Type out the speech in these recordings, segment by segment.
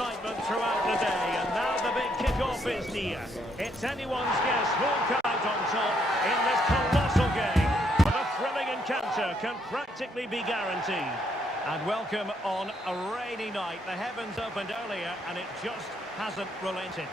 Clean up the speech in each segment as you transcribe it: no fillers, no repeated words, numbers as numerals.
excitement throughout the day, and now the big kick-off is near. It's anyone's guess who'll come out on top in this colossal game. But a thrilling encounter can practically be guaranteed. And welcome on a rainy night. The heavens opened earlier, and it just hasn't relented.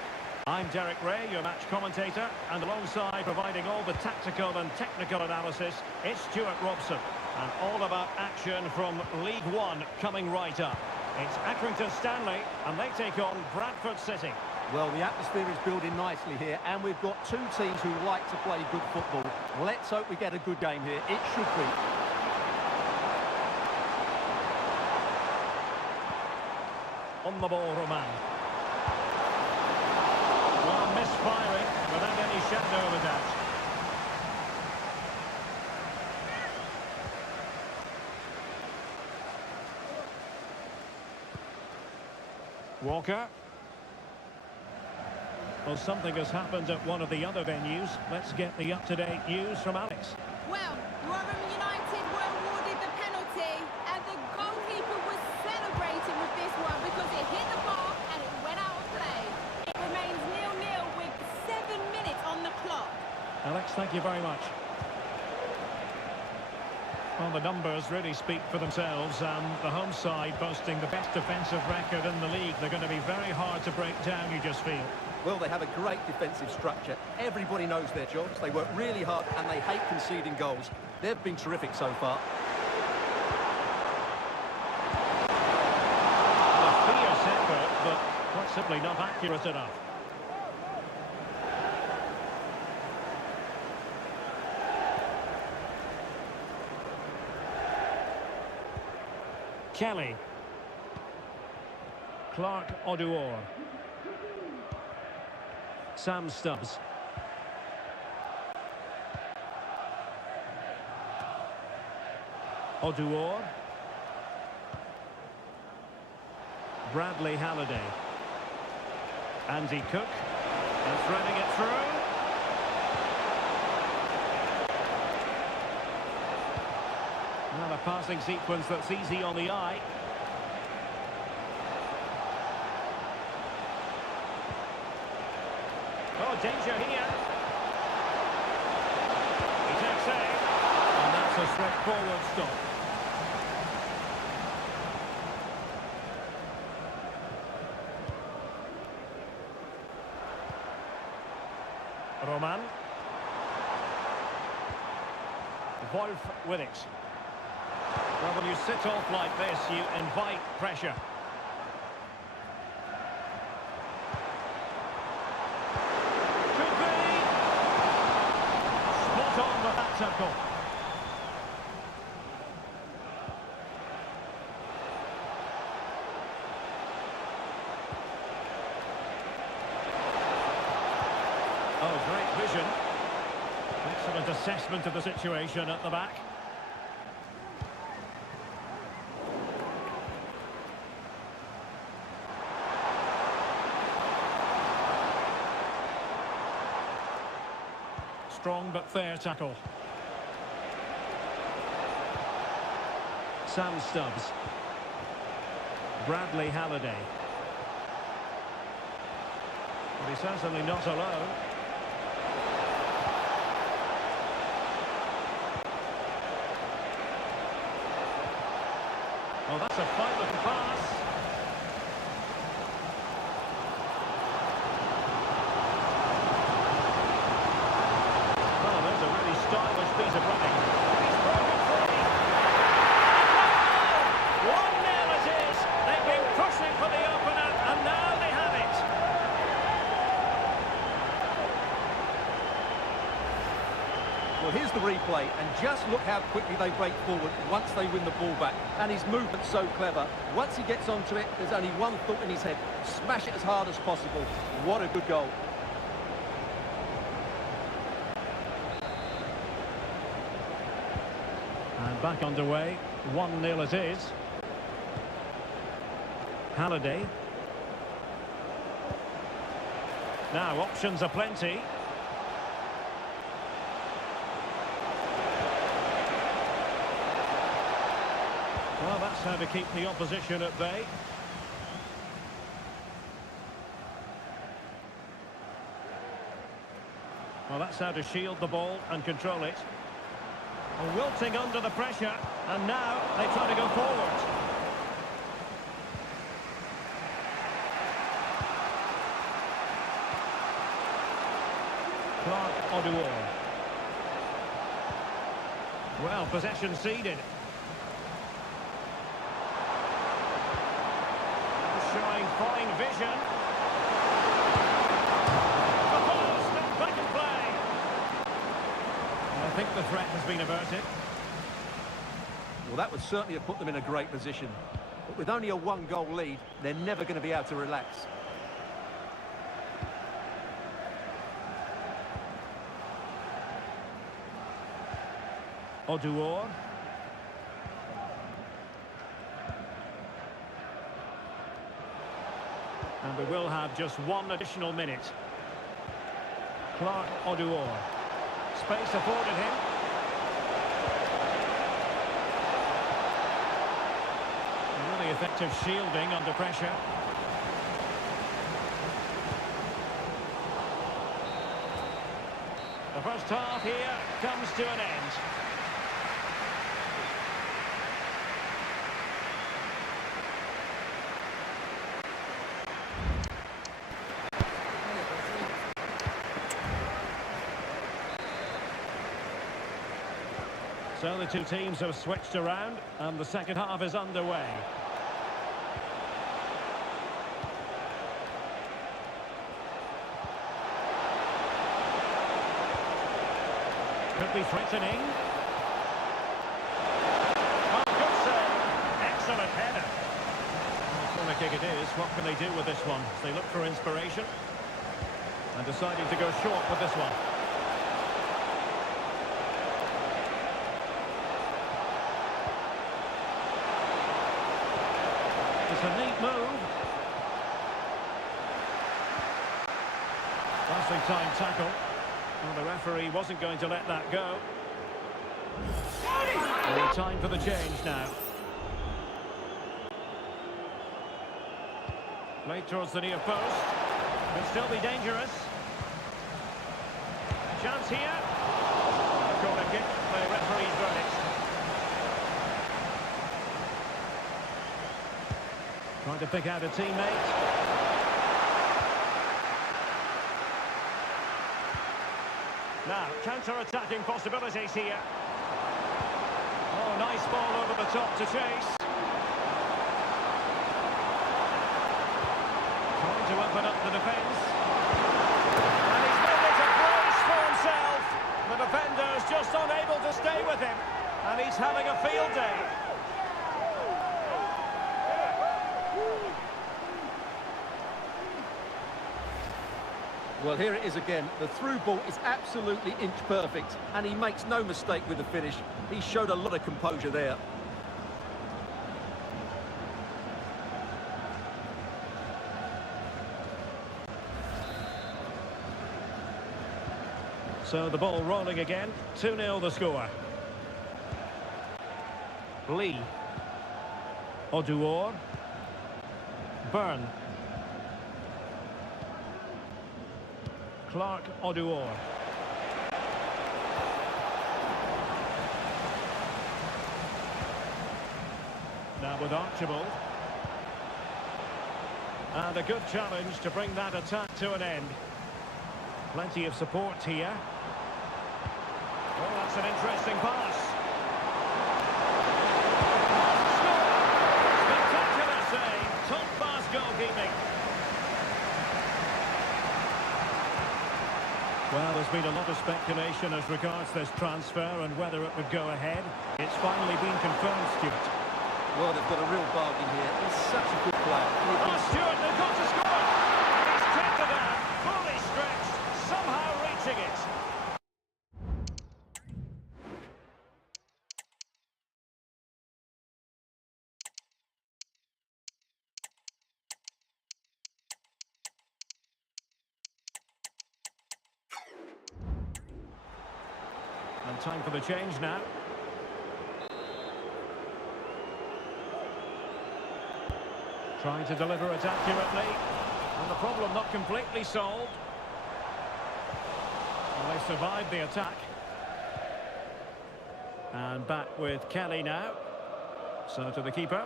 I'm Derek Ray, your match commentator, and alongside providing all the tactical and technical analysis, it's Stuart Robson. And all about action from League One coming right up. It's Accrington Stanley, and they take on Bradford City. Well, the atmosphere is building nicely here, and we've got two teams who like to play good football. Let's hope we get a good game here. It should be. On the ball, Roman. Well, misfiring without any shadow of a doubt. Walker. Well, something has happened at one of the other venues. Let's get the up-to-date news from Alex. Well, Rotherham United were awarded the penalty, and the goalkeeper was celebrating with this one because it hit the bar and it went out of play. It remains 0-0 with 7 minutes on the clock. Alex, thank you very much. Well, the numbers really speak for themselves, and the home side boasting the best defensive record in the league. They're going to be very hard to break down, you just feel. Well, they have a great defensive structure. Everybody knows their jobs. They work really hard, and they hate conceding goals. They've been terrific so far. A fierce effort, but quite simply not accurate enough. Kelly. Clark Oduor. Sam Stubbs. Oduor. Bradley Halliday. Andy Cook. And threading it through. Now a passing sequence that's easy on the eye. Oh, danger here. He takes aim. And that's a straightforward stop. Roman. Wolf with it. Well, when you sit off like this, you invite pressure. Could be. Spot on with that tackle. Oh, great vision. Excellent assessment of the situation at the back. Strong but fair tackle. Sam Stubbs. Bradley Halliday. But he's certainly not alone. Oh, that's a fine looking pass. Stylish piece of running. He's broken free. 1-0 it is. They've been pushing for the opener, and now they have it. Well, here's the replay, and just look how quickly they break forward once they win the ball back. And his movement's so clever. Once he gets onto it, there's only one thought in his head. Smash it as hard as possible. What a good goal. And back underway, 1-0 it is. Halliday. Now, options are plenty. Well, that's how to keep the opposition at bay. Well, that's how to shield the ball and control it. Wilting under the pressure, and now they try to go forward. Clark Oduor. Well, possession ceded. Showing fine vision. The post and back in play. I think the threat has been averted. Well, that would certainly have put them in a great position. But with only a one-goal lead, they're never going to be able to relax. Oduor. And we will have just one additional minute. Clark Oduor. Space afforded him. Really effective shielding under pressure. The first half here comes to an end. So the two teams have switched around and the second half is underway. Could be threatening. Oh, good save. Excellent header. Corner kick it is. What can they do with this one? They look for inspiration and deciding to go short with this one. It's a neat move. Passing time tackle. Well, the referee wasn't going to let that go. Well, time for the change now. Played towards the near post. Could still be dangerous. Chance here. Corner kick. The referee's verdict. Trying to pick out a teammate. Now, counter-attacking possibilities here. Oh, nice ball over the top to chase. Trying to open up the defence. And he's made it a brace for himself. The defender's just unable to stay with him. And he's having a field day. Well, here it is again. The through ball is absolutely inch perfect, and he makes no mistake with the finish. He showed a lot of composure there. So the ball rolling again. 2-0 the score. Lee. Oduor. Byrne. Clark Oduor. Now with Archibald. And a good challenge to bring that attack to an end. Plenty of support here. Oh, that's an interesting pass. Spectacular save. Top-class goalkeeping. Well, there's been a lot of speculation as regards this transfer and whether it would go ahead. It's finally been confirmed, Stuart. Well, they've got a real bargain here. He's such a good player. Oh, Stuart, they've got to score! He's kept it down, fully stretched, somehow reaching it. And time for the change now. Trying to deliver it accurately. And the problem not completely solved. Well, they survived the attack. And back with Kelly now. So to the keeper.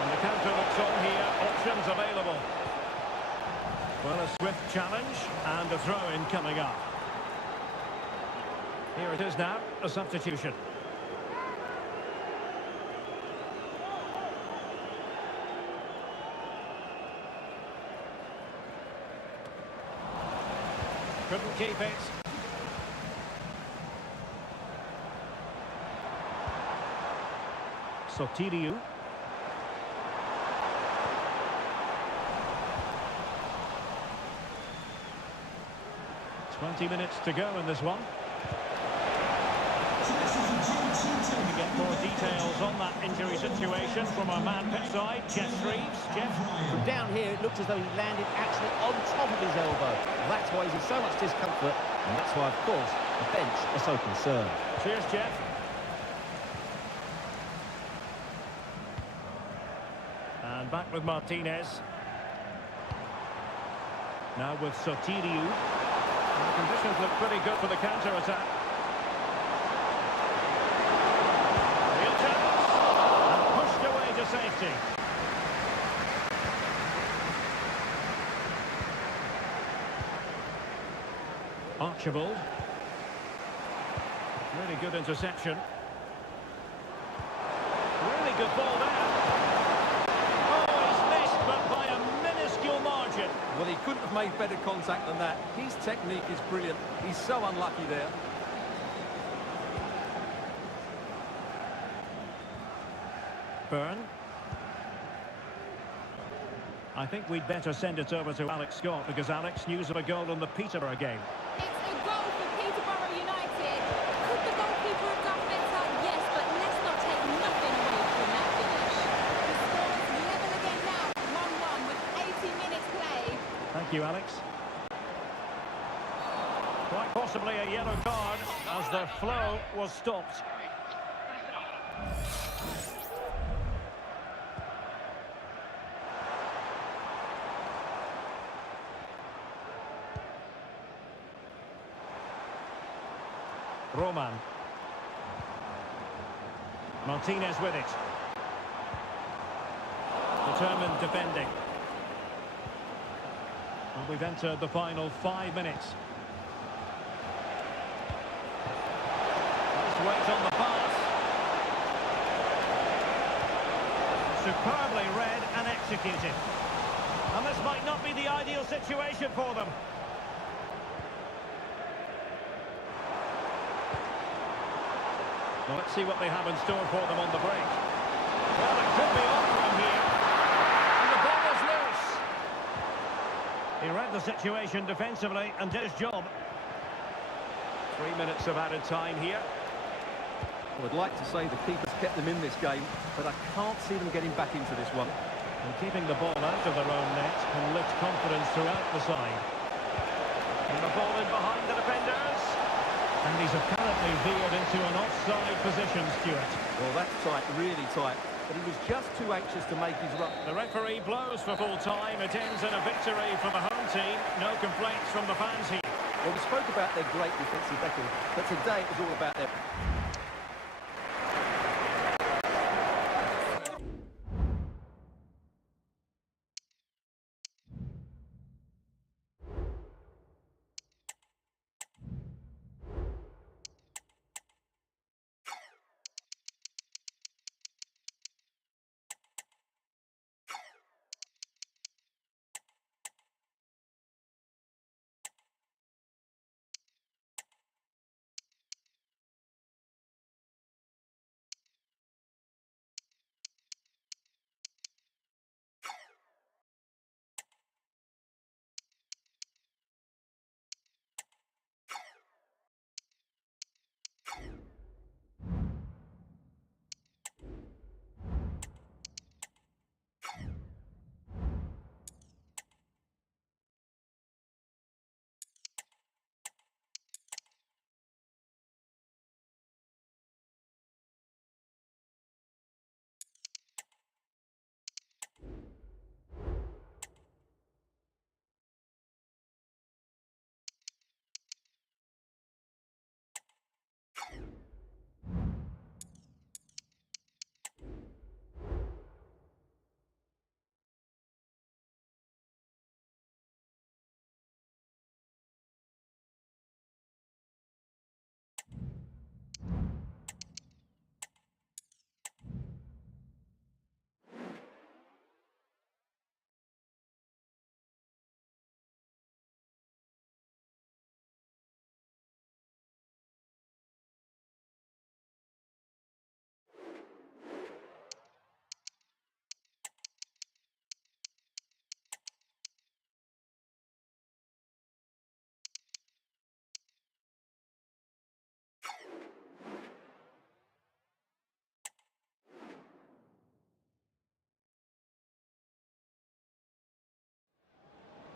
And the counter looks on here. Options available. Well, a swift challenge and a throw-in coming up. Here it is now, a substitution. Couldn't keep it. Sotiriou. "20 minutes to go in this one." We get more details on that injury situation from our man pitchside, Jeff Reeves. Jeff? From down here, it looked as though he landed actually on top of his elbow. That's why he's in so much discomfort, and that's why, of course, the bench are so concerned. Cheers, Jeff. And back with Martinez. Now with Sotiriou. The conditions look pretty good for the counter-attack. Real chance. And pushed away to safety. Archibald. Really good interception. Really good ball there. Oh, he's missed, but by a minuscule margin. Well, he couldn't have made better contact than that. His technique is brilliant. He's so unlucky there. Byrne. I think we'd better send it over to Alex Scott, because Alex, news of a goal in the Peterborough game. It's a goal for Peterborough United. Could the goalkeeper have done better? Yes, but let's not take nothing away from that finish. The score is level again now, 1-1 with 80 minutes played. Thank you, Alex. Quite possibly a yellow card as the flow was stopped. Roman. Martinez with it. Determined defending. And we've entered the final 5 minutes. Nice weight on the pass. Superbly read and executed. And this might not be the ideal situation for them. Well, let's see what they have in store for them on the break. Well, it could be on from here. And the ball is loose. He read the situation defensively and did his job. 3 minutes of added time here. Well, I'd like to say the keeper's kept them in this game, but I can't see them getting back into this one. And keeping the ball out of their own net can lift confidence throughout the side. And the ball in behind the defenders. And he's apparently veered into an offside position, Stuart. Well, that's tight, really tight. But he was just too anxious to make his run. The referee blows for full time. It ends in a victory for the home team. No complaints from the fans here. Well, we spoke about their great defensive record, but today it was all about their...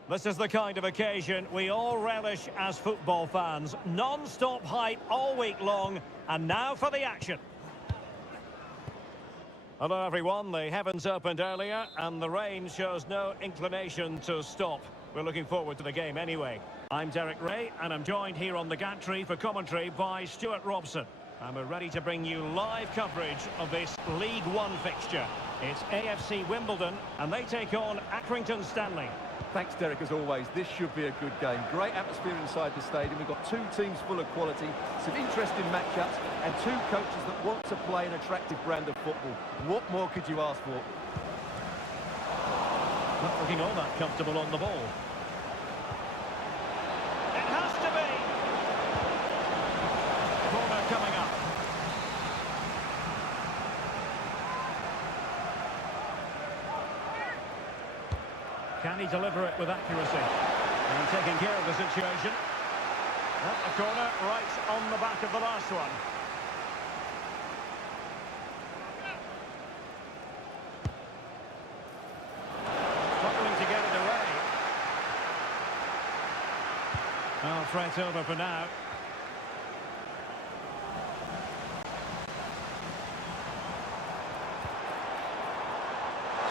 This is the kind of occasion we all relish as football fans. Non-stop hype all week long, and now for the action. Hello everyone, the heavens opened earlier and the rain shows no inclination to stop. We're looking forward to the game anyway. I'm Derek Ray and I'm joined here on the gantry for commentary by Stuart Robson. And we're ready to bring you live coverage of this League One fixture. It's AFC Wimbledon and they take on Accrington Stanley. Thanks, Derek, as always. This should be a good game. Great atmosphere inside the stadium. We've got two teams full of quality, some interesting matchups, and two coaches that want to play an attractive brand of football. What more could you ask for? Not looking all that comfortable on the ball. It has to be! Corner coming up. Can he deliver it with accuracy? And taking care of the situation. Well, a corner right on the back of the last one. Struggling to get it away. Well, threat over for now.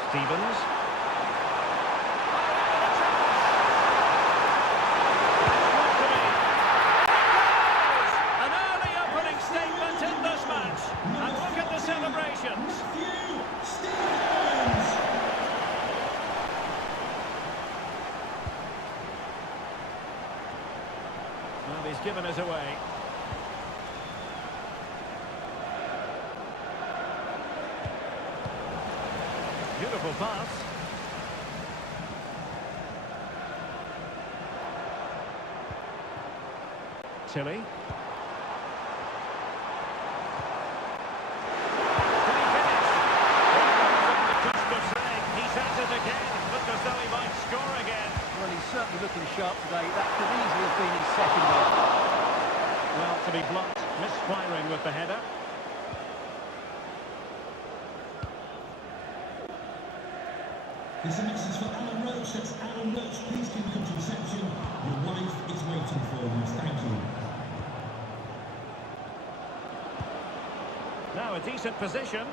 Stevens. Well, he's given us away. Beautiful pass. Tilly. Well, he's certainly looking sharp today. That could easily have been his second goal. Well, to be blunt, misfiring with the header. There's a message for Alan Roach. That's Alan Roach. Please can you come to reception? Your wife is waiting for you. Thank you. Now a decent position.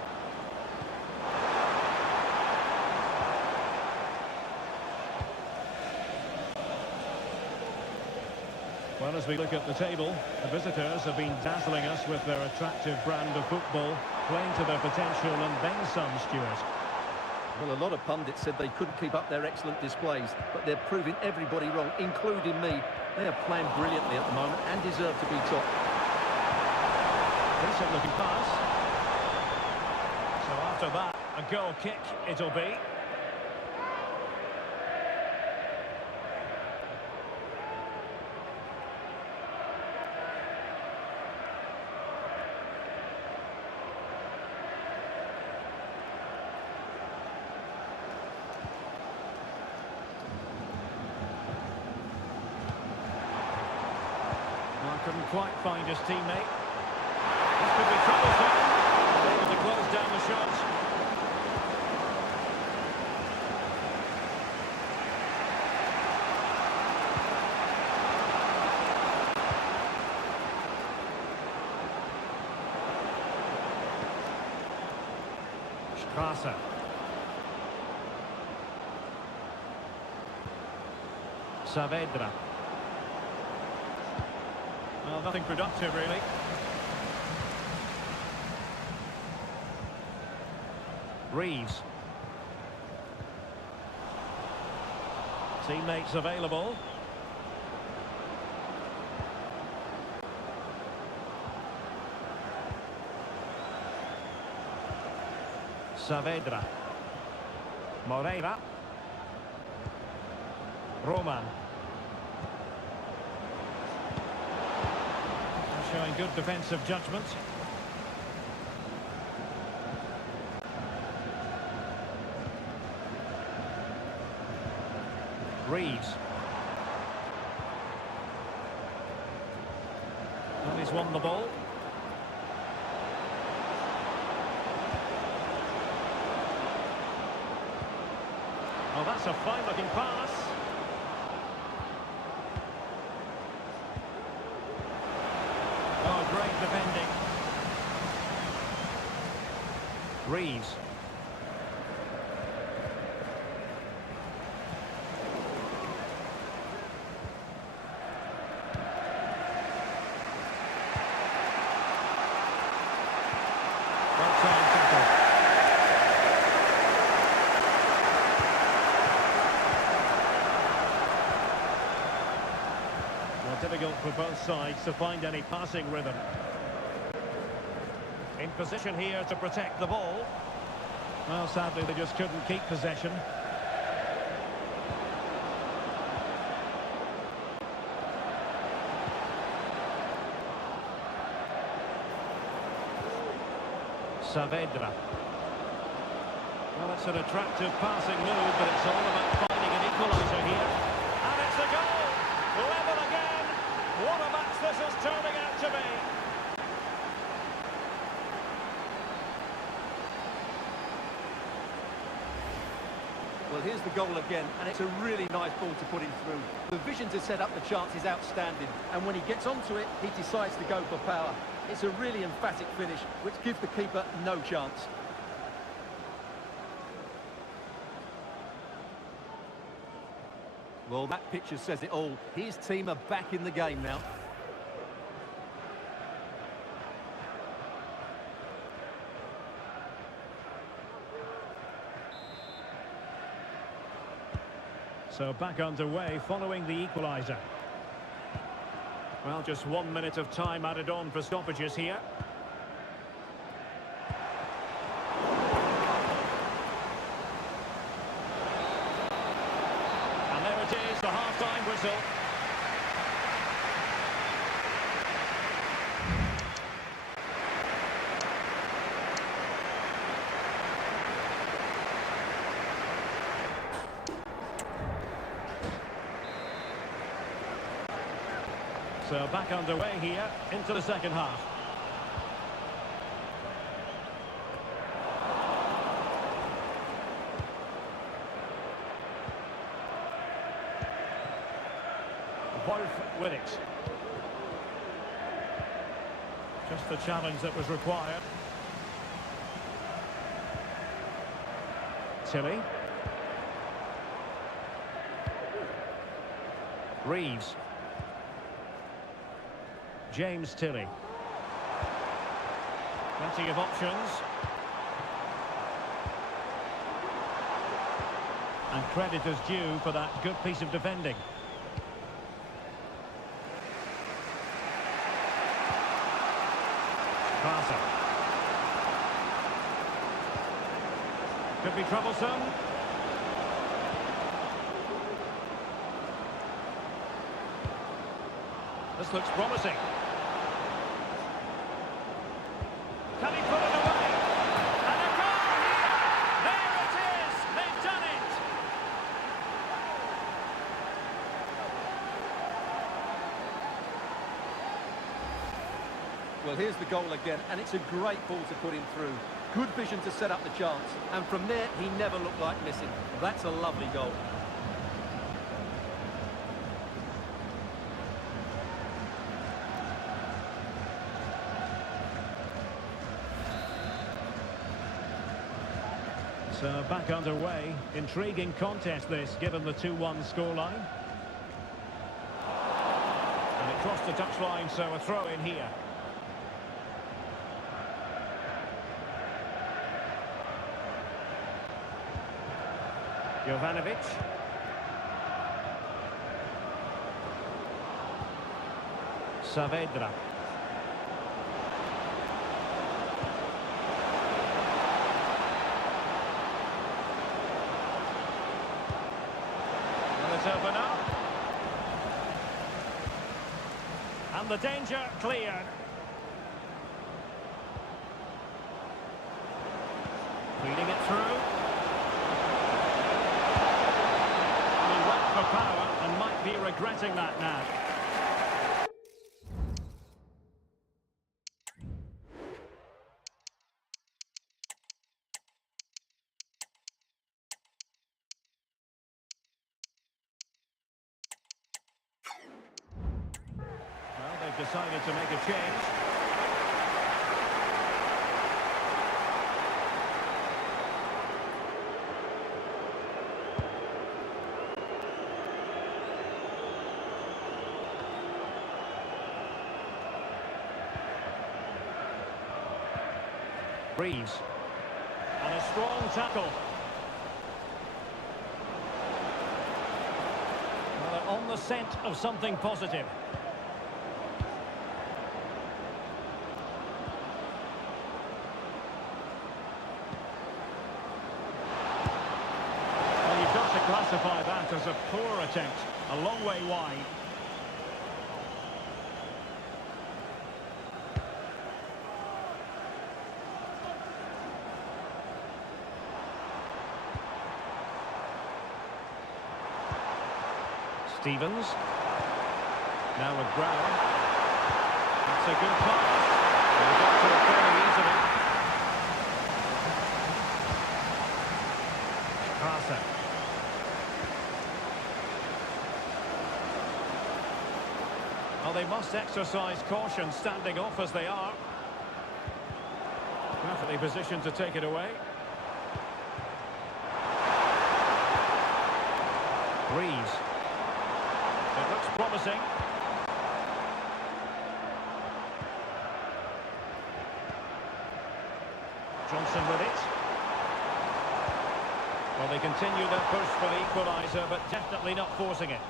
Well, as we look at the table, the visitors have been dazzling us with their attractive brand of football, playing to their potential and then some, Stuart. Well, a lot of pundits said they couldn't keep up their excellent displays, but they're proving everybody wrong, including me. They are playing brilliantly at the moment and deserve to be top. Decent looking pass. So after that, a goal kick it'll be. Couldn't quite find his teammate. This could be troublesome. Able to close down the shot. Strasser. Saavedra. Well, nothing productive, really. Reeves. Teammates available. Saavedra. Moreira. Roman. Showing good defensive judgment. Reeves. And he's won the ball. Oh, that's a fine-looking pass. Reeves. Well-timed tackle. Well, difficult for both sides to find any passing rhythm. In position here to protect the ball. Well, sadly, they just couldn't keep possession. Saavedra. Well, it's an attractive passing move, but it's all about finding an equaliser here. And it's a goal! Level again! What a match this is turning out to be! Well, here's the goal again, and it's a really nice ball to put him through. The vision to set up the chance is outstanding, and when he gets onto it, he decides to go for power. It's a really emphatic finish, which gives the keeper no chance. Well, that picture says it all. His team are back in the game now. So back underway following the equaliser. Well, just 1 minute of time added on for stoppages here. And there it is, the half-time whistle. So back underway here into the second half. Wolf with it. Just the challenge that was required. Tilly. Reeves. James Tilly. Plenty of options. And credit is due for that good piece of defending. Passer. Could be troublesome. This looks promising. Can he put it away? And a goal here! There it is! They've done it! Well, here's the goal again, and it's a great ball to put him through. Good vision to set up the chance, and from there, he never looked like missing. That's a lovely goal. So back underway. Intriguing contest this, given the 2-1 scoreline. And it crossed the touchline, so a throw in here. Jovanovic. Saavedra. Well, it's open up. And the danger cleared. Feeding it through. For power and might be regretting that now. Well, they've decided to make a change. Reeves. And a strong tackle. Well, they're on the scent of something positive. Well, you've got to classify that as a poor attempt. A long way wide. Stevens. Now with Brown. That's a good pass. They got to it fairly easily. Passer. Well, they must exercise caution standing off as they are. Perfectly positioned to take it away. Reeves. It looks promising. Johnson with it. Well, they continue their push for the equaliser, but definitely not forcing it.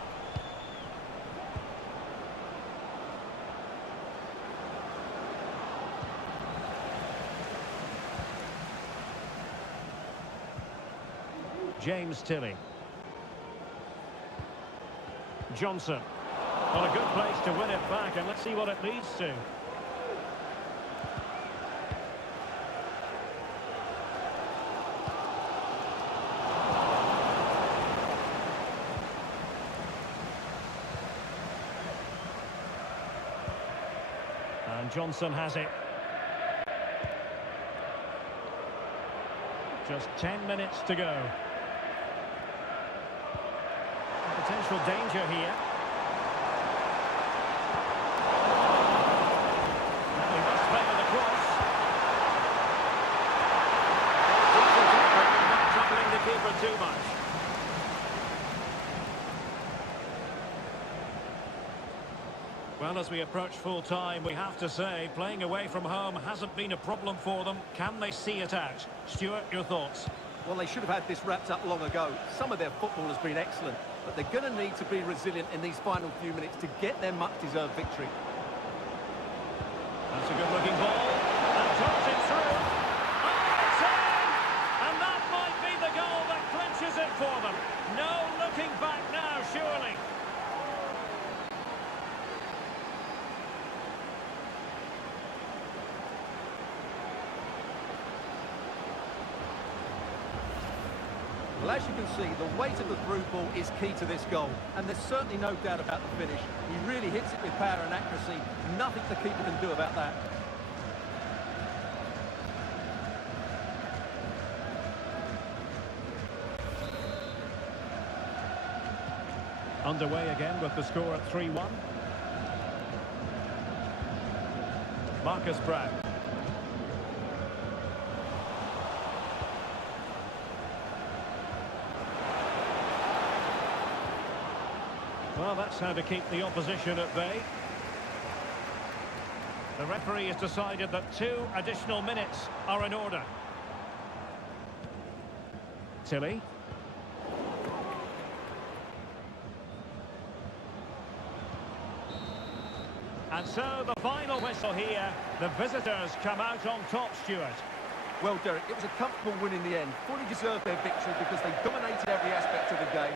James Tilley. Johnson. Well, a good place to win it back, and let's see what it leads to. And Johnson has it. Just 10 minutes to go. Potential danger here. He must play with the cross. Not troubling the keeper too much. Well, as we approach full time, we have to say playing away from home hasn't been a problem for them. Can they see it out? Stuart, your thoughts? Well, they should have had this wrapped up long ago. Some of their football has been excellent, but they're going to need to be resilient in these final few minutes to get their much-deserved victory. That's a good-looking ball. And drops it through. Oh, it's in! And that might be the goal that clinches it for them. No looking back now, surely. Well, as you can see, the weight of the through ball is key to this goal, and there's certainly no doubt about the finish. He really hits it with power and accuracy. Nothing the keeper can do about that. Underway again with the score at 3-1. Marcus Brown. Well, that's how to keep the opposition at bay. The referee has decided that 2 additional minutes are in order. Tilley. And so the final whistle here. The visitors come out on top, Stuart. Well, Derek, it was a comfortable win in the end. Fully deserved their victory because they dominated every aspect of the game.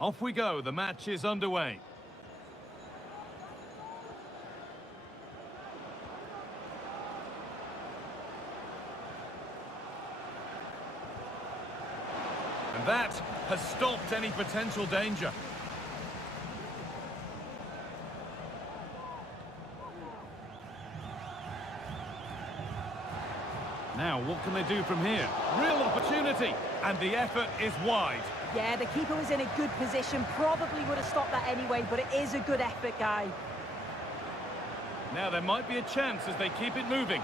Off we go, the match is underway. And that has stopped any potential danger. Now, what can they do from here? Real opportunity, and the effort is wide. Yeah, the keeper was in a good position, probably would have stopped that anyway, but it is a good effort, Guy. Now there might be a chance as they keep it moving.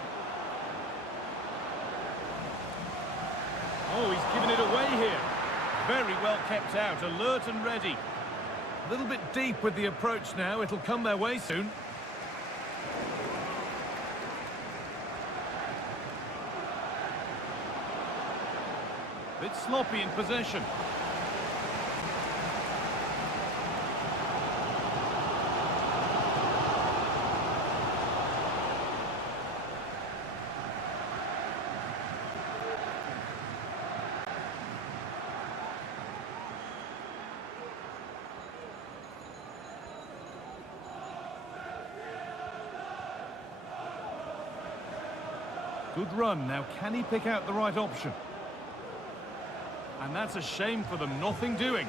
Oh, he's given it away here. Very well kept out, alert and ready. A little bit deep with the approach now, it'll come their way soon. Bit sloppy in possession. Good run. Now, can he pick out the right option? And that's a shame for them, nothing doing.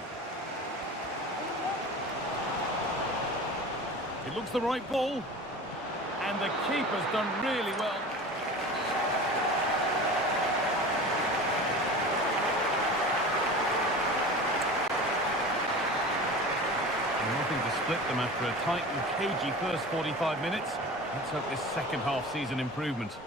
It looks the right ball. And the keeper's done really well. And nothing to split them after a tight and cagey first 45 minutes. Let's hope this second half sees an improvement.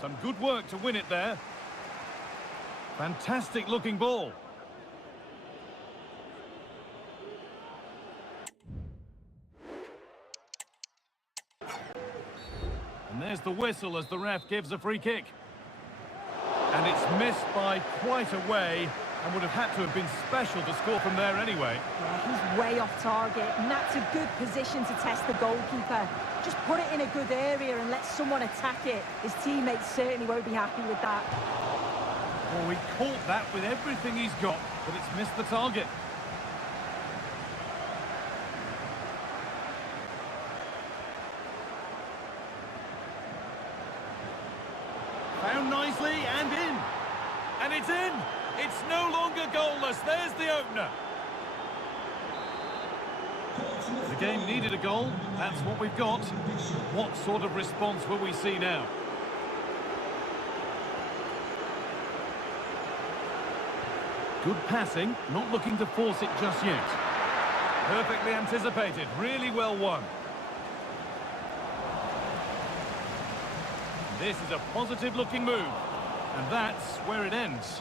Some good work to win it there. Fantastic looking ball. And there's the whistle as the ref gives a free kick. And it's missed by quite a way and would have had to have been special to score from there anyway. Yeah, he's way off target, and that's a good position to test the goalkeeper. Just put it in a good area and let someone attack it. His teammates certainly won't be happy with that. Well, he caught that with everything he's got, but it's missed the target. Found nicely and in. And it's in! It's no longer goalless. There's the opener. The game needed a goal. That's what we've got. What sort of response will we see now? Good passing, not looking to force it just yet. Perfectly anticipated, really well won. This is a positive looking move, and that's where it ends.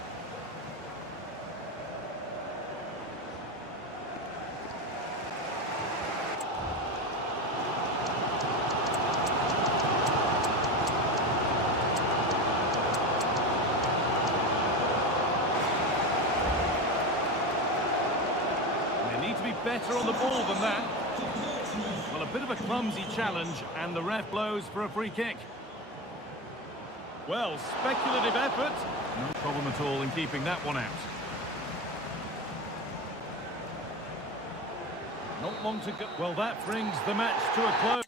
Better on the ball than that. Well, a bit of a clumsy challenge, and the ref blows for a free kick. Well, speculative effort. No problem at all in keeping that one out. Not long to go. Well, that brings the match to a close.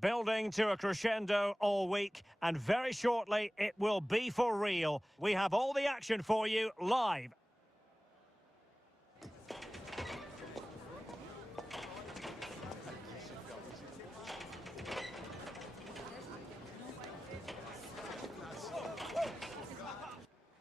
building to a crescendo all week, and very shortly it will be for real. We have all the action for you live.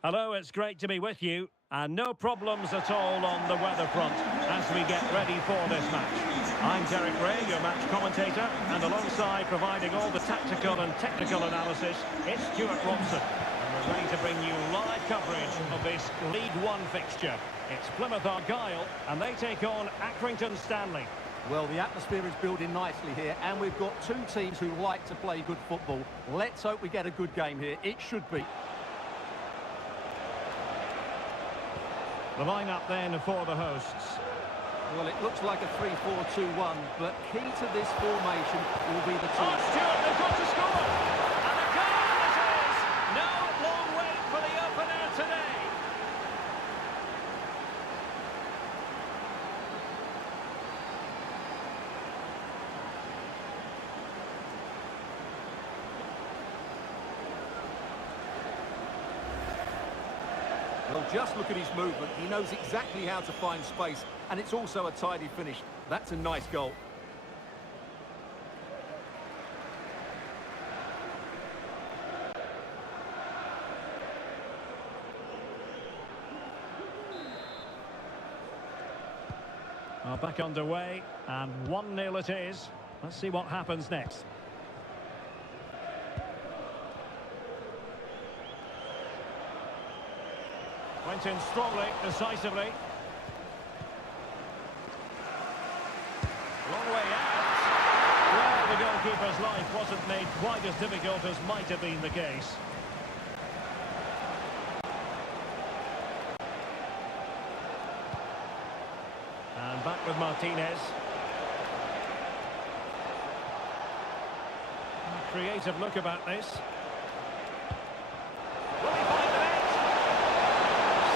Hello, it's great to be with you, and no problems at all on the weather front as we get ready for this match. I'm Derek Ray, your match commentator, and alongside providing all the tactical and technical analysis, it's Stuart Robson. And we're ready to bring you live coverage of this League One fixture. It's Plymouth Argyle, and they take on Accrington Stanley. Well, the atmosphere is building nicely here, and we've got two teams who like to play good football. Let's hope we get a good game here. It should be. The line-up then for the hosts. Well, it looks like a 3-4-2-1, but key to this formation will be the Oh, Stuart, they've got to score! And a goal it is! No long wait for the opener today. Well, just look at his movement. He knows exactly how to find space, and it's also a tidy finish. That's a nice goal. Back underway, and 1-0 it is. Let's see what happens next. Went in strongly, decisively. Long way out. Well, the goalkeeper's life wasn't made quite as difficult as might have been the case. And back with Martinez. A creative look about this. Will he find the net?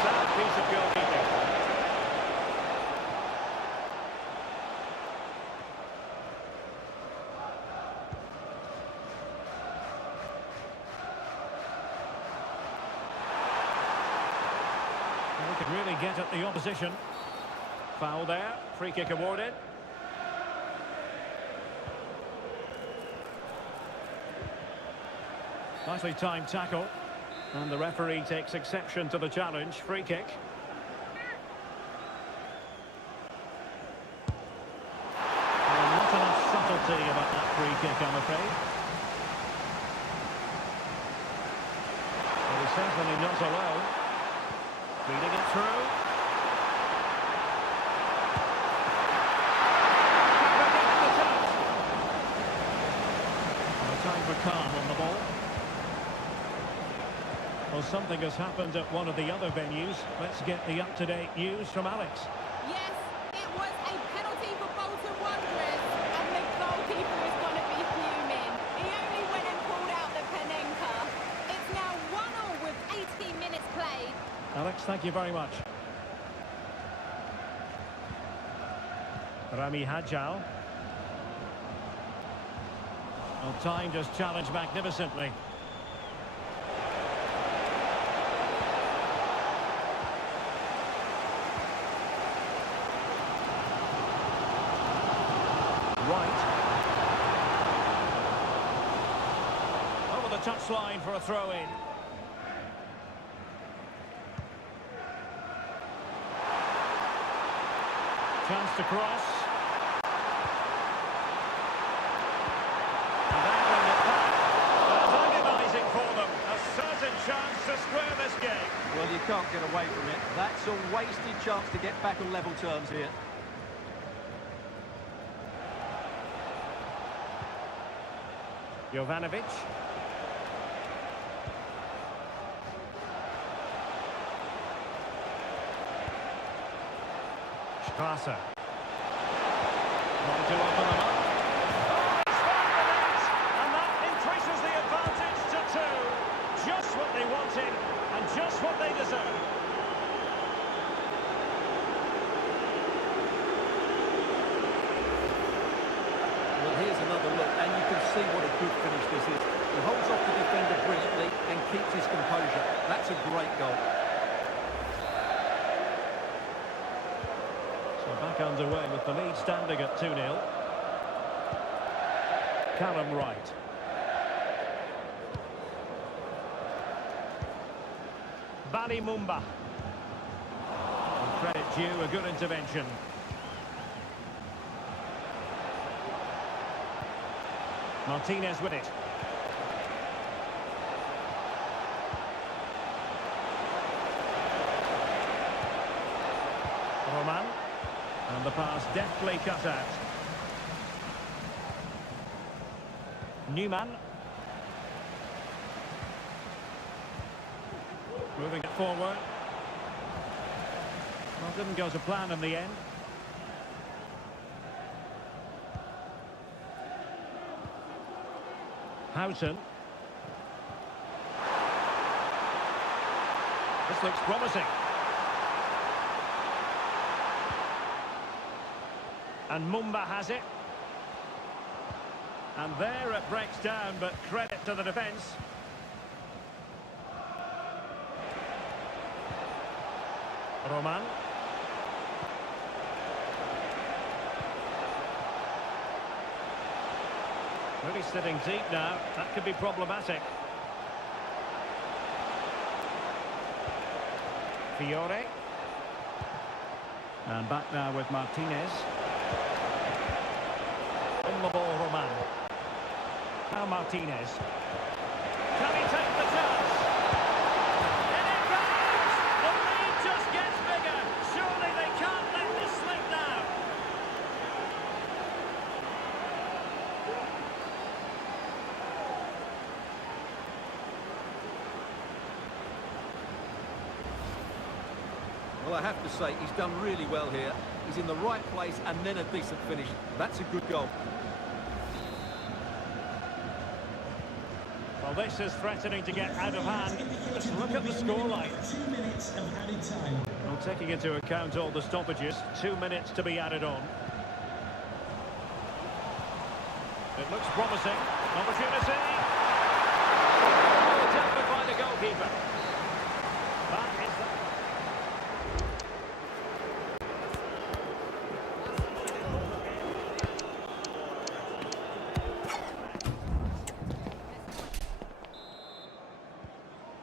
Sad piece of goalkeeping. Well, we could really get at the opposition. Foul there, free kick awarded. Nicely timed tackle. And the referee takes exception to the challenge, free kick. Well, not enough subtlety about that free kick, I'm afraid. But he's certainly not alone. Feeding it through. Time for calm on the ball. Well, something has happened at one of the other venues. Let's get the up-to-date news from Alex. Yes, it was a penalty for Bolton Wanderers, and the goalkeeper is going to be fuming. He only went and pulled out the Panenka. It's now 1-1 with 18 minutes played. Alex, thank you very much. Rami Hadjal. Well, time just challenged magnificently. Right. Over the touchline for a throw-in. Chance to cross. Chance to square this game. Well, you can't get away from it. That's a wasted chance to get back on level terms here. Jovanovic. Strasser. Trying to open them up. Just what they wanted, and just what they deserve. Well, here's another look, and you can kept his composure. That's a great goal. So back underway with the lead standing at 2-0. Callum Wright. Bali Mumba. Credit due, a good intervention. Martinez with it. Roman. And the pass deftly cut out. Newman. Moving it forward. Well, didn't go to plan in the end. Houghton. This looks promising. And Mumba has it. And there it breaks down, but credit to the defence. Roman. Really sitting deep now. That could be problematic. Fiore. And back now with Martinez. On the ball, Roman. Now Martinez. Can he take the chance? And it goes! The lead just gets bigger. Surely they can't let this slip now. Well, I have to say, he's done really well here. He's in the right place and then a decent finish. That's a good goal. Well, this is threatening to get out of hand. Let's look at the scoreline. 2 minutes of added time. Well, taking into account all the stoppages, 2 minutes to be added on. It looks promising. Opportunity. Oh, tackled by the goalkeeper. That is the...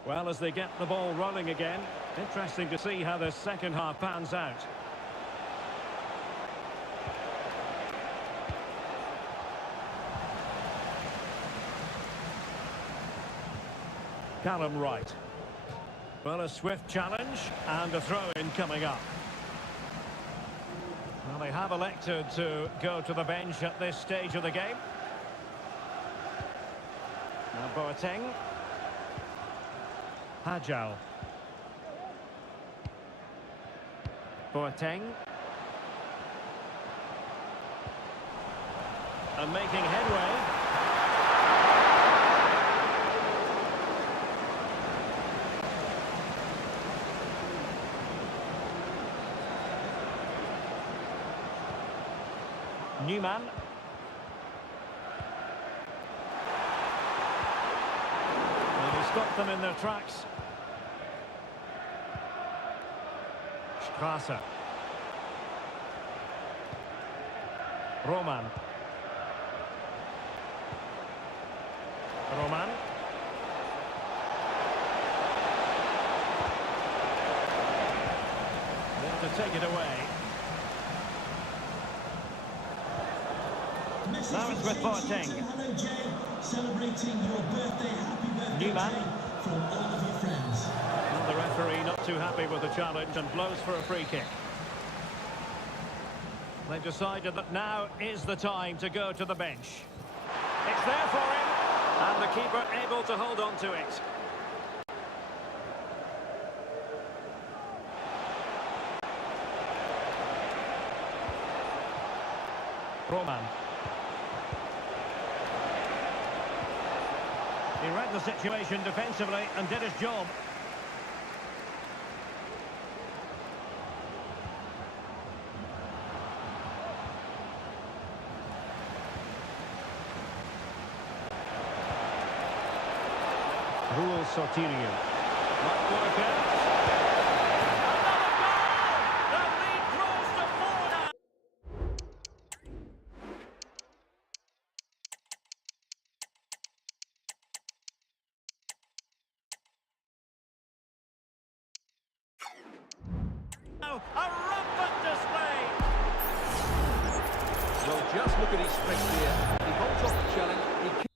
Well, as they get the ball running again, interesting to see how the second half pans out. Callum Wright. Well, a swift challenge and a throw-in coming up. Well, they have elected to go to the bench at this stage of the game. Now Boateng. Hajal. Boateng. And making headway. Newman. And he stopped them in their tracks. Strasser. Roman. Roman. There to take it away. Now it's with Boateng. Hello, Jay. Celebrating your birthday. Happy birthday, Newman. Jay, from all of your friends. Well, the referee not too happy with the challenge and blows for a free kick. They've decided that now is the time to go to the bench. It's there for him, and the keeper able to hold on to it. Roman. He read the situation defensively and did his job. Rule Sortirio. Might work out. Another goal! The lead grows to 4 now. A rampant display. Well, just look at his strength here. He holds off the challenge. He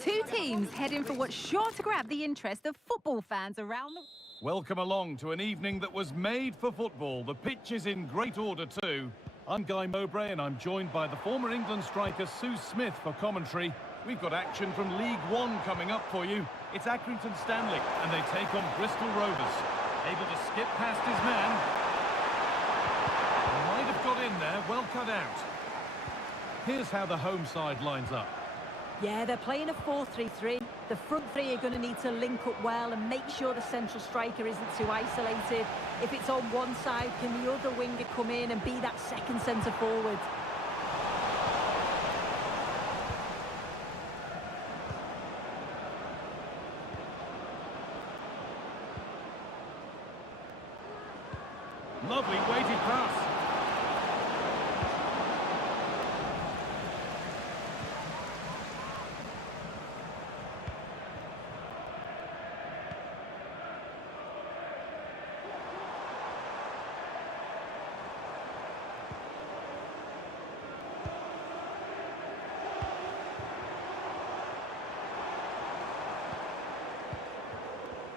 Two teams heading for what's sure to grab the interest of football fans around the... Welcome along to an evening that was made for football. The pitch is in great order too. I'm Guy Mowbray and I'm joined by the former England striker Sue Smith for commentary. We've got action from League One coming up for you. It's Accrington Stanley and they take on Bristol Rovers. Able to skip past his man. Might have got in there, well cut out. Here's how the home side lines up. Yeah, they're playing a 4-3-3. The front three are going to need to link up well and make sure the central striker isn't too isolated. If it's on one side, can the other winger come in and be that second centre forward? Lovely weighted pass.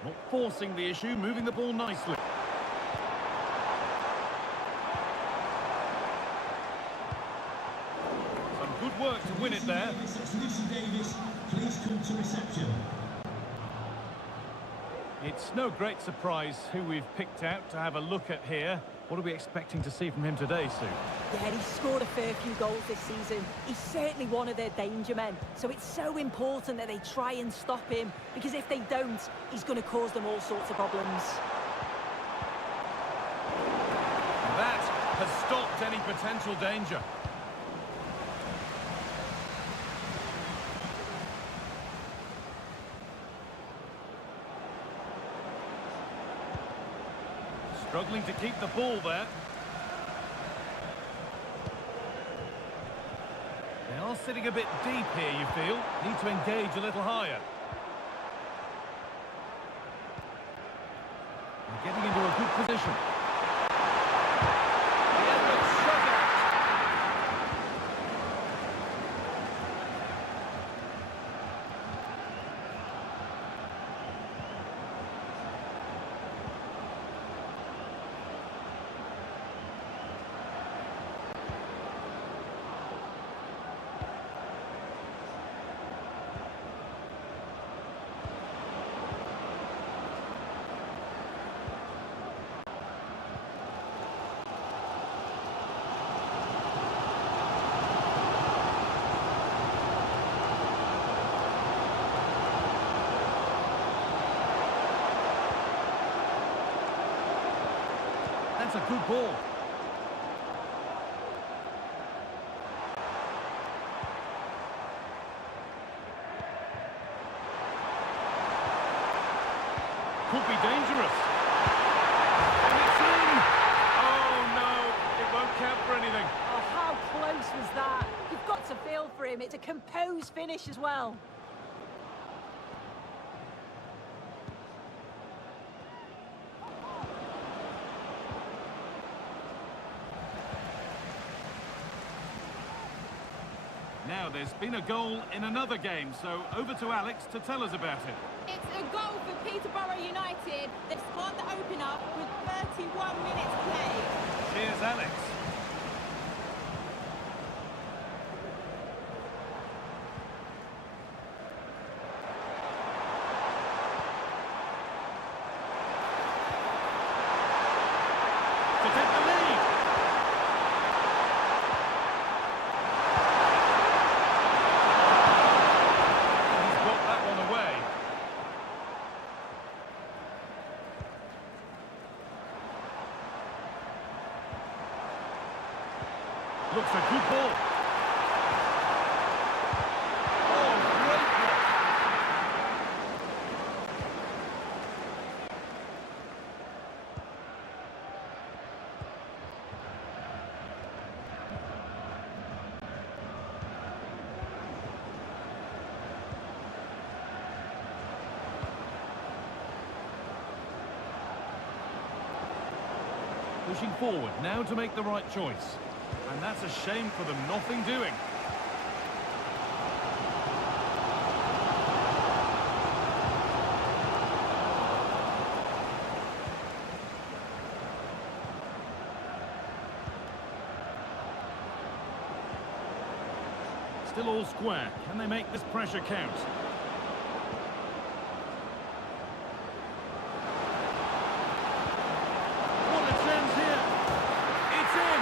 Not forcing the issue, moving the ball nicely. Some good work to win it there. Lucy Davis, please come to reception. It's no great surprise who we've picked out to have a look at here. What are we expecting to see from him today, Sue? Yeah, he's scored a fair few goals this season. He's certainly one of their danger men. So it's so important that they try and stop him, because if they don't, he's going to cause them all sorts of problems. That has stopped any potential danger. Struggling to keep the ball there. They are sitting a bit deep here, you feel. Need to engage a little higher. They're getting into a good position. The Edwards shot out. That's a good ball. Could be dangerous. And it's in! Oh no, it won't count for anything. Oh, how close was that? You've got to feel for him. It's a composed finish as well. Now, there's been a goal in another game, so over to Alex to tell us about it. It's a goal for Peterborough United. They've scored the opener with 31 minutes played. Here's Alex. To take the lead. He's got that one away. Looks a good ball. Oh, great block. Pushing forward now to make the right choice. And that's a shame for them, nothing doing. Still all square. Can they make this pressure count? What a chance here! It's in!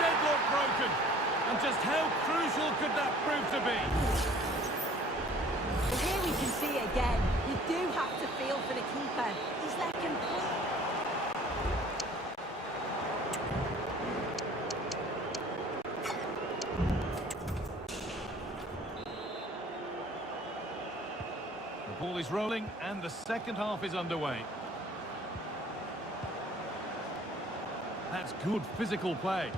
Deadlock broken! And just how crucial could that prove to be? Well, here we can see it again. You do have to feel for the keeper. He's left complete. The ball is rolling and the second half is underway. That's good physical play.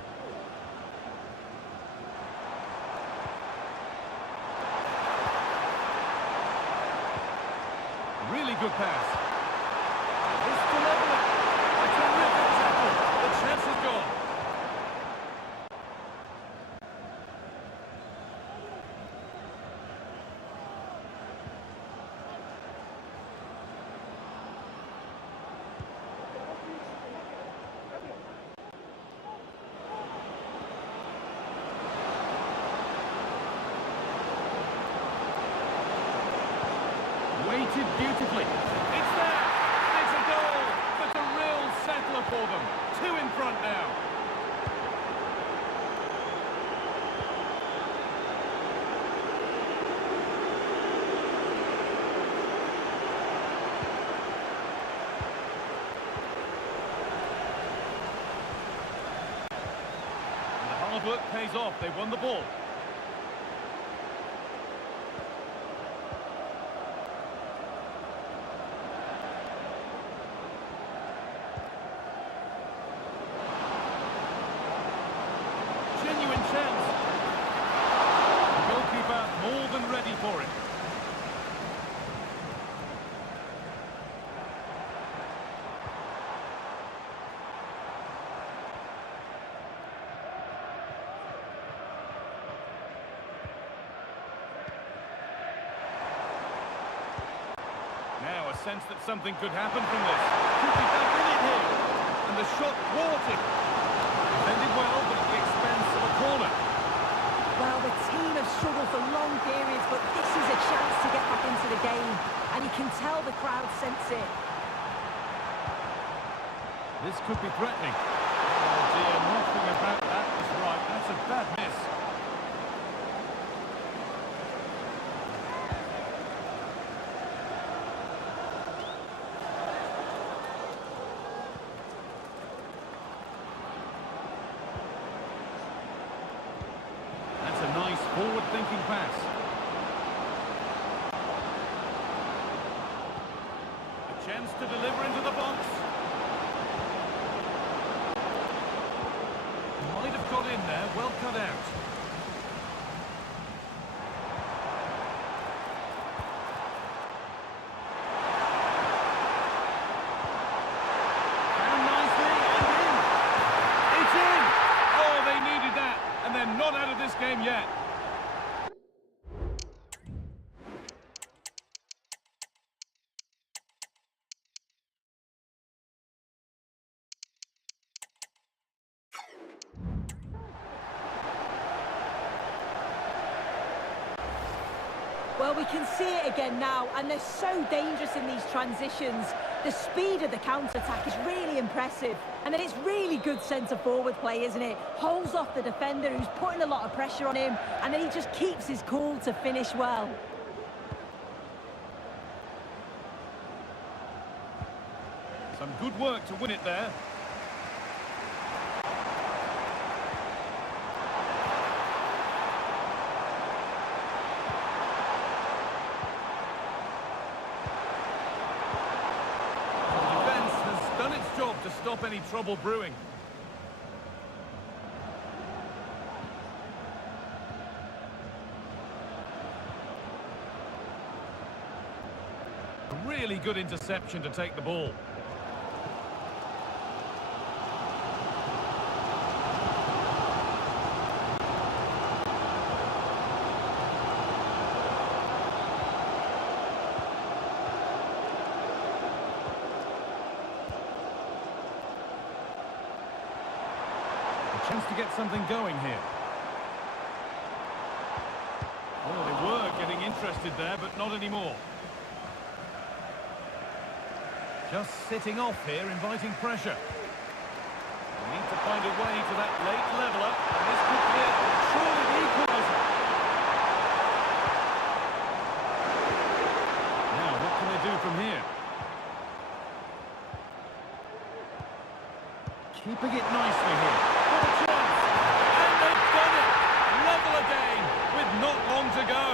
Really good pass. It's to level it. A terrific tackle. The chance is gone. defended beautifully. It's there! It's a goal! That's a real settler for them. 2 in front now. Hard work pays off. They've won the ball. Genuine chance. The goalkeeper more than ready for it. Now a sense that something could happen from this. Could be back in it here. And the shot thwarted. Defended well, but at the expense of a corner. Well, the team have struggled for long periods, but this is a chance to get back into the game. And you can tell the crowd sense it. This could be threatening. Oh dear, nothing about that was right. That's a bad miss. Nice forward-thinking pass. A chance to deliver into the box. Might have got in there, well cut out. Found nicely and in. It's in! Oh, they needed that. And they're not out of this game yet. Well, we can see it again now, and they're so dangerous in these transitions. The speed of the counter-attack is really impressive. And then it's really good centre-forward play, isn't it? Holds off the defender who's putting a lot of pressure on him, and then he just keeps his cool to finish well. Some good work to win it there. To stop any trouble brewing. A really good interception to take the ball. Chance to get something going here. Oh, they were getting interested there, but not anymore. Just sitting off here, inviting pressure. They need to find a way to that late leveller, and this could be it. Surely the equaliser. Now, what can they do from here? Keeping it nicely here. What a chance! And they've done it! Level again, with not long to go.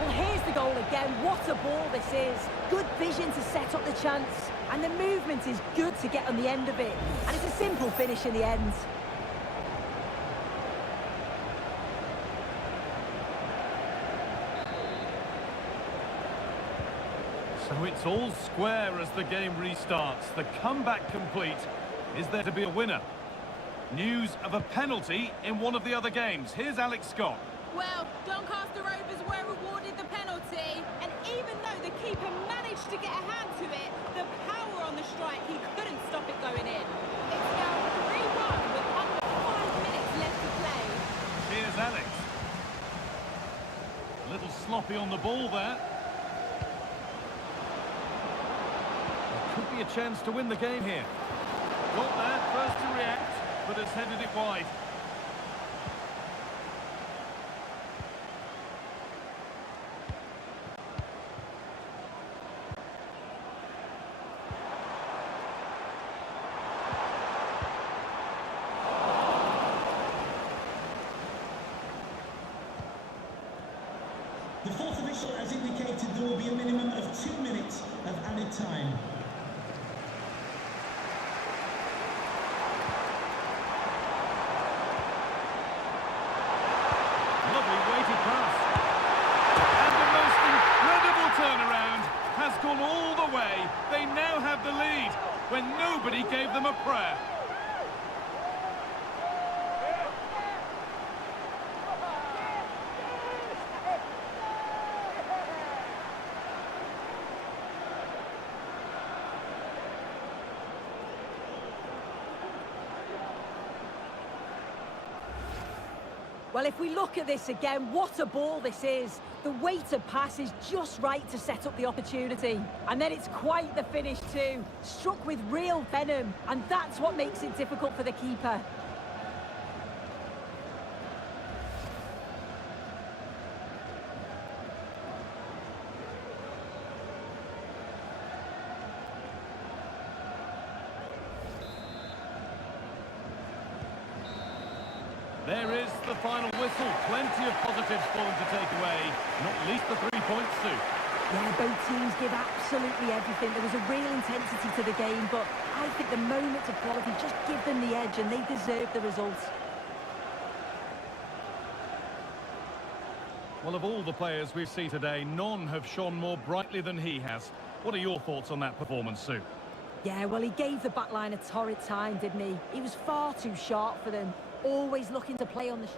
Well, here's the goal again. What a ball this is. Good vision to set up the chance. And the movement is good to get on the end of it. And it's a simple finish in the end. So it's all square as the game restarts. The comeback complete. Is there to be a winner? News of a penalty in one of the other games. Here's Alex Scott. Well, Doncaster Rovers were awarded the penalty, and even though the keeper managed to get a hand to it, the power on the strike, he couldn't stop it going in. sloppy on the ball there. There could be a chance to win the game here. Got there, first to react, but has headed it wide. The fourth official has indicated there will be a minimum of 2 minutes of added time. Lovely weighted pass. And the most incredible turnaround has gone all the way. They now have the lead when nobody gave them a prayer. Well, if we look at this again, what a ball this is. The weighted pass is just right to set up the opportunity. And then it's quite the finish too. Struck with real venom, and that's what makes it difficult for the keeper. There is the final whistle. Plenty of positives for them to take away, not least the 3 points, Sue. Yeah, both teams give absolutely everything. There was a real intensity to the game, but I think the moments of quality just give them the edge, and they deserve the result. Well, of all the players we see today, none have shone more brightly than he has. What are your thoughts on that performance, Sue? Yeah, well, he gave the back line a torrid time, didn't he? He was far too sharp for them. Always looking to play on the...